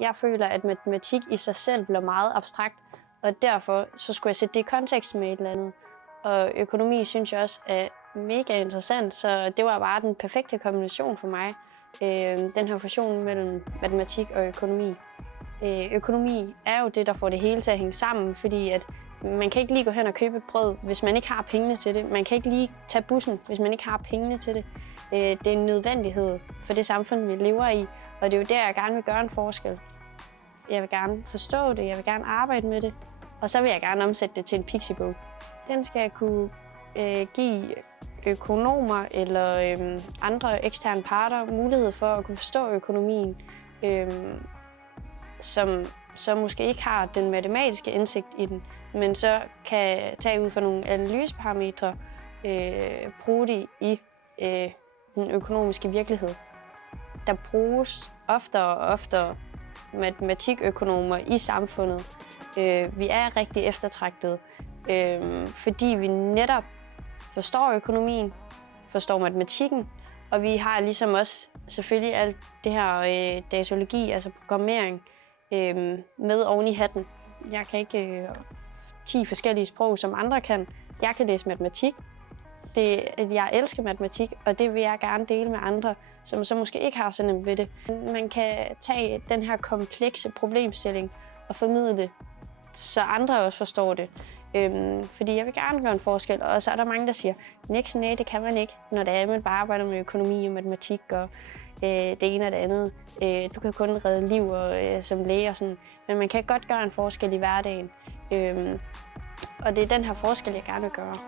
Jeg føler, at matematik i sig selv bliver meget abstrakt, og derfor så skulle jeg sætte det i kontekst med et eller andet. Og økonomi synes jeg også er mega interessant, så det var bare den perfekte kombination for mig. Den her fusion mellem matematik og økonomi. Økonomi er jo det, der får det hele til at hænge sammen, fordi at man kan ikke lige gå hen og købe et brød, hvis man ikke har pengene til det. Man kan ikke lige tage bussen, hvis man ikke har pengene til det. Det er en nødvendighed for det samfund, vi lever i, og det er jo der, jeg gerne vil gøre en forskel. Jeg vil gerne forstå det, jeg vil gerne arbejde med det, og så vil jeg gerne omsætte det til en pixiebog. Den skal kunne give økonomer eller andre eksterne parter mulighed for at kunne forstå økonomien, som måske ikke har den matematiske indsigt i den, men så kan tage ud fra nogle analyseparametre, bruge det i den økonomiske virkelighed. Der bruges oftere og oftere matematikøkonomer i samfundet. Vi er rigtig eftertragtede, fordi vi netop forstår økonomien, forstår matematikken, og vi har ligesom også selvfølgelig alt det her datalogi, altså programmering, med oven i hatten. Jeg kan ikke 10 forskellige sprog, som andre kan. Jeg kan læse matematik. Jeg elsker matematik, og det vil jeg gerne dele med andre, som så måske ikke har så nemt ved det. Man kan tage den her komplekse problemstilling og formidle det, så andre også forstår det. Fordi jeg vil gerne gøre en forskel, og så er der mange, der siger, nej, det kan man ikke, når det er, man bare arbejder med økonomi og matematik og det ene og det andet. Du kan kun redde liv som læge og sådan, men man kan godt gøre en forskel i hverdagen. Og det er den her forskel, jeg gerne vil gøre.